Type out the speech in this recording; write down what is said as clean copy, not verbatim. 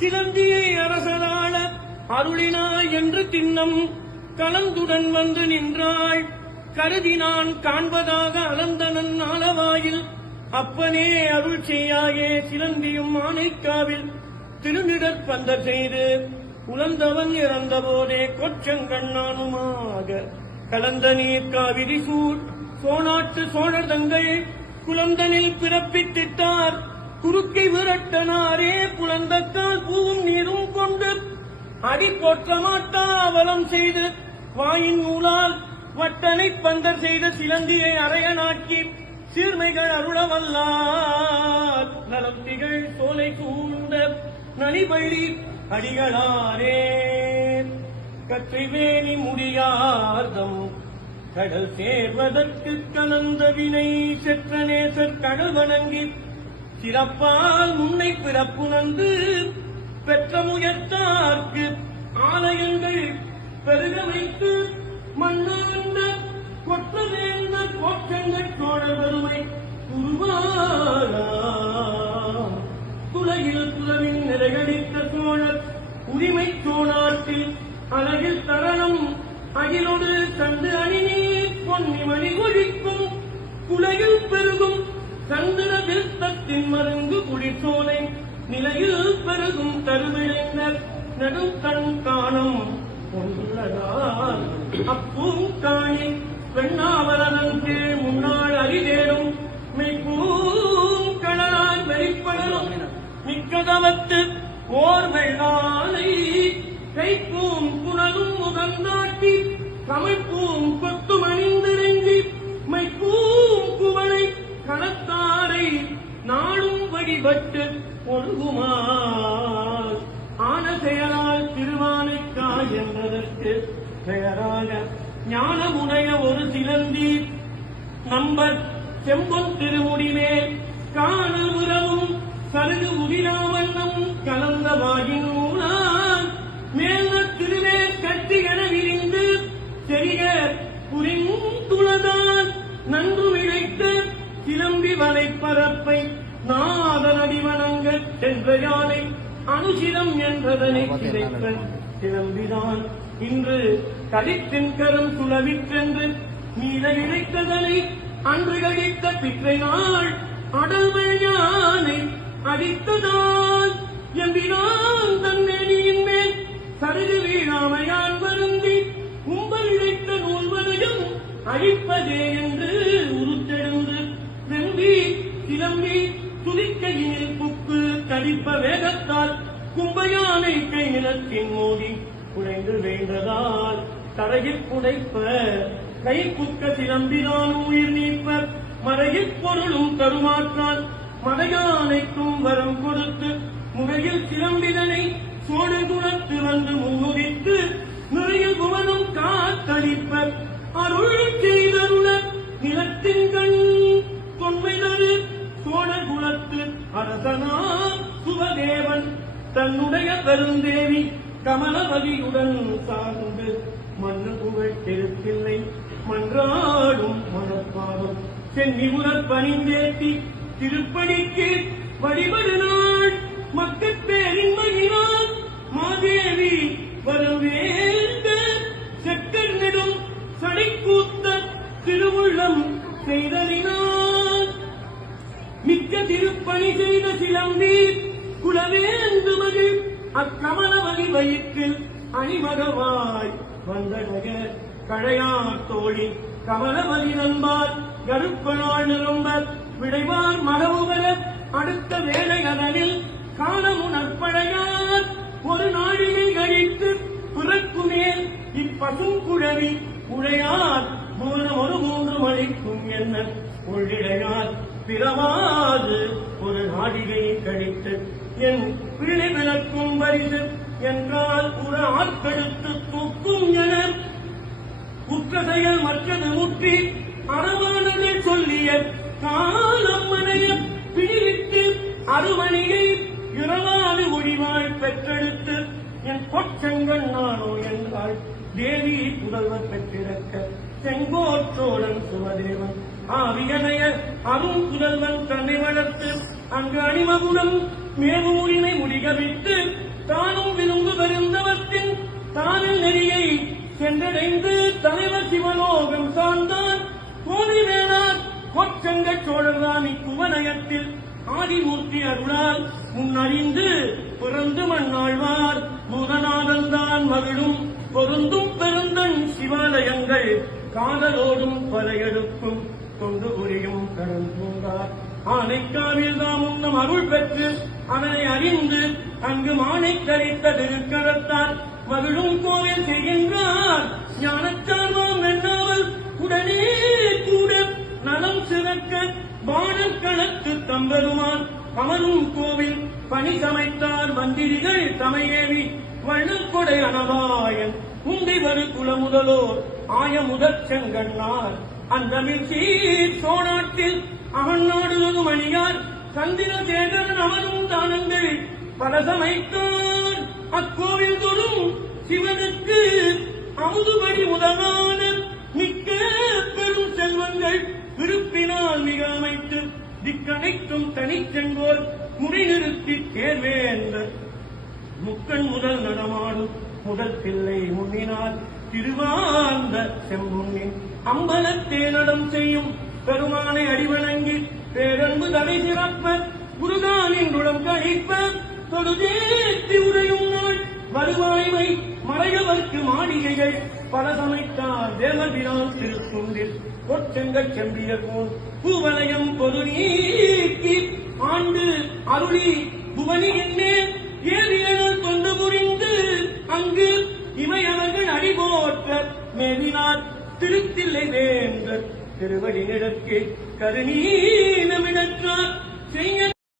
சிலந்தியை அரசராள அருளினாய் என்று திண்ணம் கலந்துடன் வந்து நின்றாள். கருதினான் காண்பதாக அலந்தனன் ஆலவாயில் அப்பனே அருள் செய்யாயே சிலந்தியும் ஆனைக்காவில் திருநிடற் பந்த செய்து உலர்ந்தவன் இறந்த போதே கொச்சங்கண்ணானுமாக கலந்த நீர் காவிரி சூழ் சோனாட்டு சோழர் தங்கள் குலந்தனில் பிறப்பித்திட்டார். குறுக்கை விரட்டனாரே புலந்தக்கால் பூவும் நீரும் கொண்டு அடி போற்ற மாட்டா அவலம் செய்து வாயின் நூலால் வட்டனை பந்தர் செய்த சிலந்தியை அரையனாக்கி சீர்மைகள் அருளவல்லார் நலம் திகழ் சோலை சூழ்ந்த நலிபள்ளி அடிகளாரே. கற்றைவேணி முடியார்தம் கடல் சேர்வதற்கு கலந்த வினை செற்ற நேசர் கடல் வணங்கி சிறப்பால் முன்னை பிறப்புணர்ந்து பெற்ற முயற்றார்க்கு ஆலயங்கள் பெருக வைத்து மண்ணாண்ட கொற்ற நேர்ந்த கோற்றங்கள் சோழ பெருமை உருவாராம். துலகில் துலவின் நிறையடித்த சோழர் உரிமை சோழாட்டில் அழகில் தரணம் அகிலோடு கண்டு அணிநீர் பொன்னி மணி ஒழிக்கும் குலையில் பெருகும் சந்திர விருத்தத்தின் மருங்கு குளிர்சோலை நிலையில் பெருகும் தருவிளைஞர் நடும் கண் காணும் ஒன்றதால் அப்பூங்காணி பெண்ணாவலன் கீழ் முன்னாள் அறிதேறும் மெய்ப்பூங்களால் வெளிப்படலும் மிக்கதவத்து ஓர் வெள்ளாலை கைப்பூம் புனலும் முகந்தாட்டி கமைப்பூம் கொத்து மணிந்திறங்கி மைப்பூம் குவளை கணத்தாரை நாளும் வழிபட்டு ஒழுகுமார் ஆன செயலால் திருவானைக்காய் என்பதற்கு பெயராக ஞானமுடைய ஒரு சிலந்தி நம்பர் செம்பொன் திருமுடிமேல் காணல் உறவும் சருகு உதிராவண்ணம் கலந்த வாயின் மூலால் மேல திருவேர் கட்டி என விரிந்து செறிய புரிந்துளதால் நன்று விளைத்த சிலம்பி வலைப்பரப்பை நாதனடி வணங்க சென்ற யானை அனுசிரம் என்றதனை கிடைத்த சிலம்பிதான் இன்று கடித்தின் கரம் சுழவிற்றென்று மீத இழைத்ததனை அன்று கடித்த பிற்றை நாள் அடல்வள் யானை அடித்ததால் எம்பினான் தன்னெளியின் மேல் சருகு வீழாமையால் வருந்தி கும்பல் இழைத்த நூல்வதையும் அழிப்பதே என்று உருத்தெழுந்து வெம்பி கிளம்பி துதிக்கையில் புக்கு கடிப்ப வேகத்தால் கும்பயானை கை நிலத்தின் மோதி குடைந்து வேண்டதால் தரையில் புடைப்ப கை குக்க சிலம்பிதான் உயிர் நீப்ப மறையில் பொருளும் தருமாற்றால் மதையானைக்கும் வரம் கொடுத்து முறையில் சிலம்பிதனை சோழ குணத்து வந்து முன்னுதித்து நிறைய புவனம் காத்தளிப்ப அருள் செய்தருள நிலத்தின் கண் தொன்மைதரு சோழ குலத்து அரசனா சுவதேவன் தன்னுடைய பெருந்தேவி கமலவதியுடன் சார்ந்து மண்ணு புகழ் தெருப்பில்லை மன்றாடும் மனப்பாடும் சென்னி உலர் பணிந்தேத்தி திருப்பணிக்கு வழிபடு நாள் மக்கட்பேரின் மகிழால் மாதேவி வரவேந்த செக்கர் நெடும் சடைக்கூத்த திருவுள்ளம் செய்தலினால் மிக்க திருப்பணி செய்த சிலம்பி குலவேந்து மகிழ் அக்கமலவதி வயிற்றில் அணிமகவாய் வந்தடைய கழையார் தோழி கமலவதி நண்பார் கருப்பனாள் நிரம்ப விடைவார் மகவுவர அடுத்த வேலை அதனில் காலமுனற்படையார் ஒரு நாழிகை கழித்து பிறக்குமேல் இப்பசுங்குழவி உடையார் பூரம் ஒரு 3 மணிக்கும் என்ன உள்ளிடையார் பிறவாது ஒரு நாழிகை கழித்து என் பிள்ளை விளக்கும் பரிசு என்றால் ஒரு ஆட்கெடுத்து தூக்கும் என குற்ற செயல் மற்றது முற்றி அறவானதை சொல்லிய காலம்மனைய பிடிவிட்டு அருமணியை இரவாது ஒழிவாய் பெற்றெடுத்து என் பொற்செங்கன் நானோ என்றாள் தேவி புதல்வர் பெற்றிருக்க செங்கோற்றோடன் சுவதேவன் ஆவியனைய அரும் புதல்வன் தன்னை வளர்த்து அங்கு அணிமகுடம் மேவு உரிமை முடிகவிட்டு தானும் விரும்பு பெருந்தவத்தின் தானில் நெறியை சென்றடைந்து தலைவர் சிவலோகம் சார்ந்தான். கோதி வேளார் கொச்சங்க சோழர்தானி குவலயத்தில் ஆதிமூர்த்தி அருளால் முன்னறிந்து பிறந்து மண்ணாழ்வார் பூதநாதன்தான் மகிழும் பொருந்தும் பெருந்தன் சிவாலயங்கள் காதலோடும் பலையெடுக்கும் தொண்டு புரியும் கடந்தூங்கார். ஆனைக்காவில் தாம் உன்னம் அருள் பெற்று அவனை அறிந்து அங்கு மானை கழித்த திருக்கரத்தார் மகிழும் கோவில் செய்கின்றார். ஞானச்சார்வாம் எண்ணாமல் உடனே கூட நலம் சிறக்க பாடக்களத்து தம்பெருமான் அமரும் கோவில் பணி சமைத்தார். மந்திரிகள் தமையேவி வள்ளக்கொடை அனவாயன் உண்டி வரு குலமுதலோர் ஆய முதற் செங்கண்ணார் அந்தமிழ் சீர் சோழாட்டில் அவன் நாடுவது மணியார் சந்திர சேகரன் அவரும் தானங்கள் பல சமைத்தார். அக்கோவில் தொழும் சிவனுக்கு அமுதுபடி முதலான மிக்க பெரும் செல்வங்கள் விருப்பினால் மிக அமைத்து திக்கணைக்கும் தனிச்செங்கோல் முறை நிறுத்தி தேர்வேந்தர் முக்கண் முதல் நடமாடும் முதல் பிள்ளை முன்னினார் திருவார்ந்த செம்புண்ணின் அம்பலத்தே நடம் செய்யும் பெருமானை அடிவணங்கி பேரன்பு தலை சிறப்ப குருகானின் உடம் கழிப்ப தொழுதேத்தி உரையும் நாள் வருவாய்மை மறையவர்க்கு மாளிகைகள் பல சமைத்தார். தேவபிரான் திருக்குன்றில் பொற்செங்கச் செம்பிய போல் பூவலயம் பொது நீக்கி ஆண்டு அருளி புவனியின்னே ஏறியல் தொண்டு புரிந்து அங்கு இமையவர்கள் அடிபோற்ற மேவினார். திருத்தில்லை வேந்தர் திருவடி நிழற்கு கருணீனமிடற்றார் செய்ய